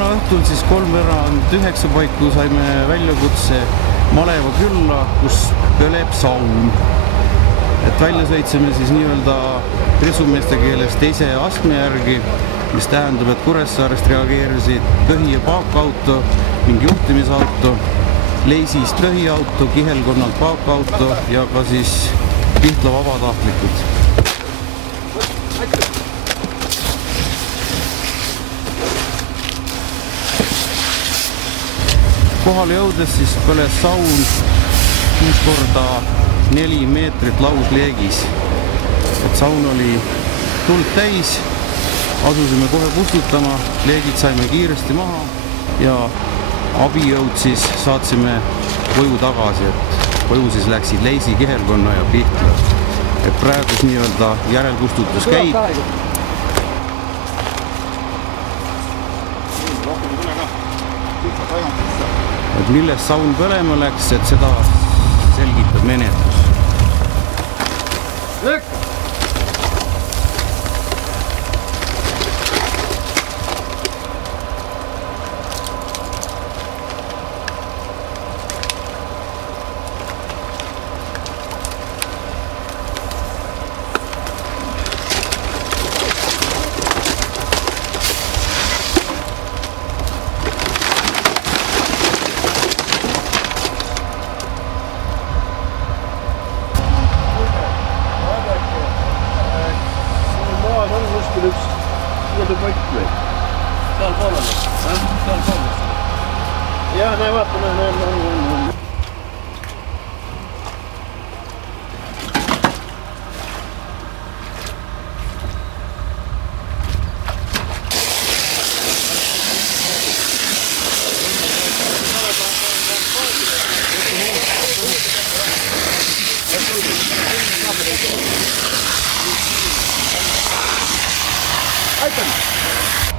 Õhtul siis 3:09 paiku saime väljakutse Maleva külla, kus põleb saun. Et välja sõitsime siis nii-öelda presumeeste keeles teise astme järgi, mis tähendab, et Kuressaarest reageerisid põhi- ja paakauto ning juhtimisauto, Leisist põhiauto, Kihelkonnalt paakauto ja ka siis Pihtla vabatahtlikud. Kohale jõudes siis põles saun 6x4 meetrit lausleegis. Et saun oli tuld täis, asusime kohe kustutama, leegid saime kiiresti maha ja abijõud siis saatsime koju tagasi, et koju siis läksid Leisi, Kihelkonna ja Pihtla. Et praegu nii-öelda järelkustutus käib. Et millest saun põlema läks, et seda selgitab menetlus. Üks siia pott või? Seal pool on. Seal pool on. Jah, näe vaata, näe. Aitäh!